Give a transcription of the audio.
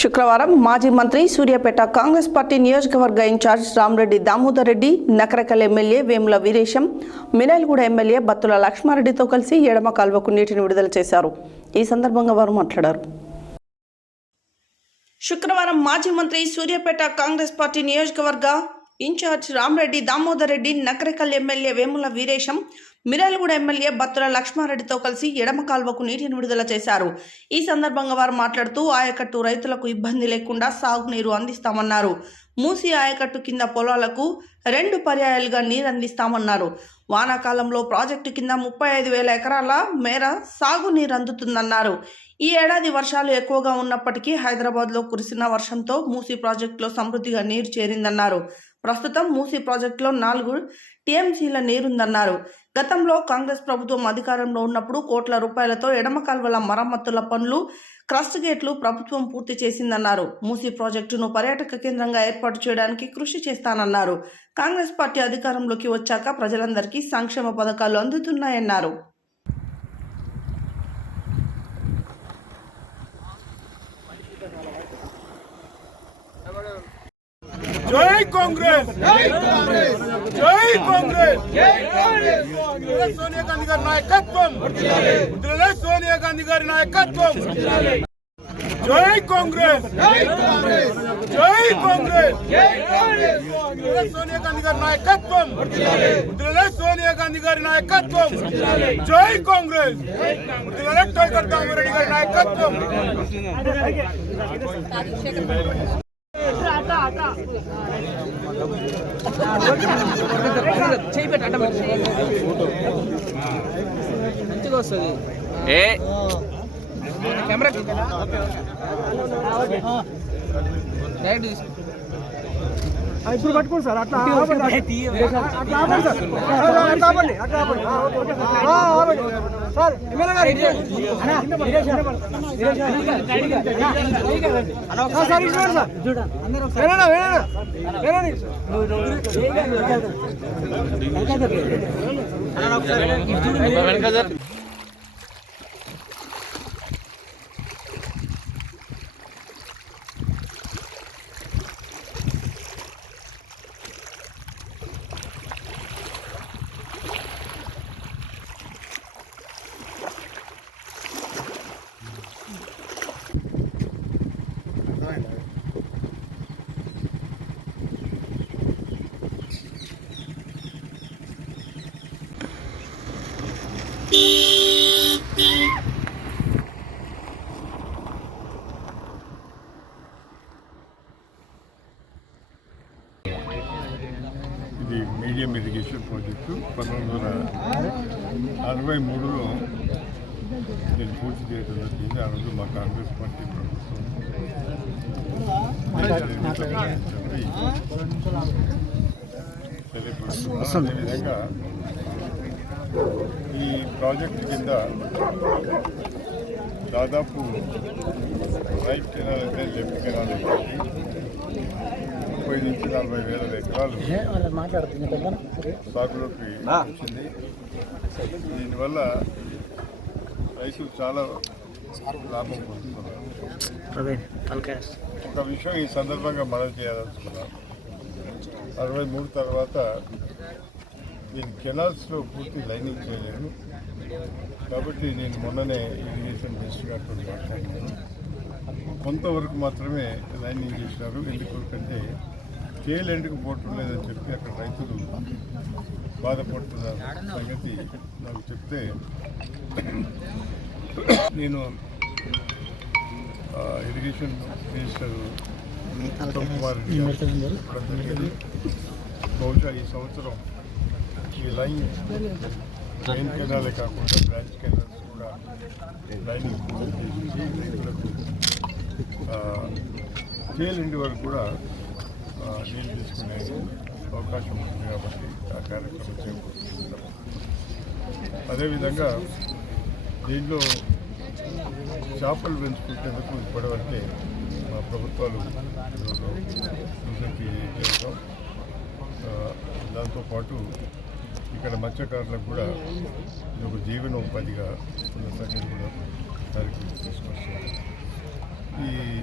శుక్రవారం మాజీ మంత్రి సూర్యాపేట కాంగ్రెస్ పార్టీ నియోజకవర్గ incharge Ramreddy Damodar Reddy, Nakrekal MLA Vemula Veeresham, Miryalaguda MLA Battula లక్ష్మారెడ్డితో కలిసి ఎడమ కాల్వకు నీటిని విడుదల చేశారు. ఈ సందర్భంగా వారు మాట్లాడారు. శుక్రవారం మాజీ మంత్రి సూర్యాపేట కాంగ్రెస్ పార్టీ నియోజకవర్గ incharge Ramreddy Damodar Reddy, Nakrekal MLA Vemula Veeresham, Miryalaguda MLA Battula లక్ష్మారెడ్డితో కలిసి ఎడమ కాల్వకు నీటిని విడుదల చేశారు. ఈ సందర్భంగా వారు మాట్లాడుతూ ఆయకట్టు రైతులకు ఇబ్బంది లేకుండా సాగునీరు అందిస్తామన్నారు. మూసి ఆయకట్టు కింద పొలాలకు 2 పర్యాయాలుగా నీరు అందిస్తామన్నారు. వానాకాలంలో ప్రాజెక్టు కింద 35,000 ఎకరాల మేర సాగునీరు అందుతుందన్నారు. ఈ ఏడాది వర్షాలు ఎక్కువగా ఉన్నప్పటికీ హైదరాబాద్లో కురిసిన వర్షంతో మూసి ప్రాజెక్టులో సమృద్ధిగా నీరు చేరిందన్నారు. ప్రస్తుతం మూసి ప్రాజెక్టులో 4 టీఎంసీల నీరుందన్నారు. గతంలో కాంగ్రెస్ ప్రభుత్వం అధికారంలో ఉన్నప్పుడు కోట్ల రూపాయలతో ఎడమ కాల్వల మరమ్మతుల పనులు, క్రస్ట్ గేట్లు ప్రభుత్వం పూర్తి చేసిందన్నారు. మూసి ప్రాజెక్టును పర్యాటక కేంద్రంగా ఏర్పాటు చేయడానికి కృషి చేస్తానన్నారు. కాంగ్రెస్ పార్టీ అధికారంలోకి వచ్చాక ప్రజలందరికీ సంక్షేమ పథకాలు అందుతున్నాయన్నారు. జై కాంగ్రెస్, జై కాంగ్రెస్, జై కాంగ్రెస్, జై కాంగ్రెస్. సోనియా గాంధీ గారి నాయకత్వం, సోనియా గాంధీ గారి నాయకత్వం. జై కాంగ్రెస్, జై కాంగ్రెస్, జై కాంగ్రెస్, జై కాంగ్రెస్. సోనియా గాంధీ గారి నాయకత్వం, సోనియా గాంధీ గారి నాయకత్వం. జై కాంగ్రెస్, టైగర్ దామోదర్ గారి నాయకత్వం. మంచిగా వస్తుంది. కెమెరా ఇప్పుడు పట్టుకోండి సార్. అట్లా సార్ ఎమ్మెల్యే గారు ఇది మీడియం ఇరిగేషన్ ప్రాజెక్టు 1963లో నేను పూర్తి చేయడం జరిగింది. ఆ రోజు మా కాంగ్రెస్ పార్టీ ప్రభుత్వం తెలియపడుతుంది. అదేవిధంగా ఈ ప్రాజెక్టు కింద దాదాపు రైట్ కెనాల్ అయితే లెఫ్ట్ కెనాల్ అయితే 30 నుంచి 40,000 ఎకరాలు సాగులోకి వచ్చింది. దీనివల్ల రైతులు చాలా లాభం పొందుతున్నారు. ఒక విషయం ఈ సందర్భంగా మనం చేయాలనుకున్నాం. 63 తర్వాత నేను కెనాల్స్లో పూర్తి లైనింగ్ చేయలేను కాబట్టి నేను మొన్ననే ఇరిగేషన్ మినిస్టర్ గారితో మాట్లాడినాను. కొంతవరకు మాత్రమే లైనింగ్ చేసినారు. ఎందుకంటే కేల్ ఎండుకు పోవటం లేదని చెప్పి అక్కడ రైతులు బాధపడుతున్న సంగతి నాకు చెప్తే నేను ఇరిగేషన్ మినిస్టర్ ఉత్తమ్ కుమార్ జరిగింది. బహుశా ఈ సంవత్సరం ఈ లైన్ మెయిన్ కెనాలే కాకుండా బ్రాంచ్ కెనాల్స్ కూడా లైనింగ్ చేసి రైతులకు కేల్ ఎండి వరకు కూడా నీళ్ళు తీసుకునే అవకాశం ఉంటుంది కాబట్టి ఆ కార్యక్రమం చేపడుతున్నాం. అదేవిధంగా దీంట్లో చేపలు పెంచుకునేందుకు ఇప్పటివరకే మా ప్రభుత్వాలు సూచనకి చేస్తాం. దాంతోపాటు ఇక్కడ మత్స్యకారులకు కూడా ఇది ఒక జీవనోపాధిగా ఉన్న సంగతి కూడా దానికి తీసుకొచ్చారు. ఈ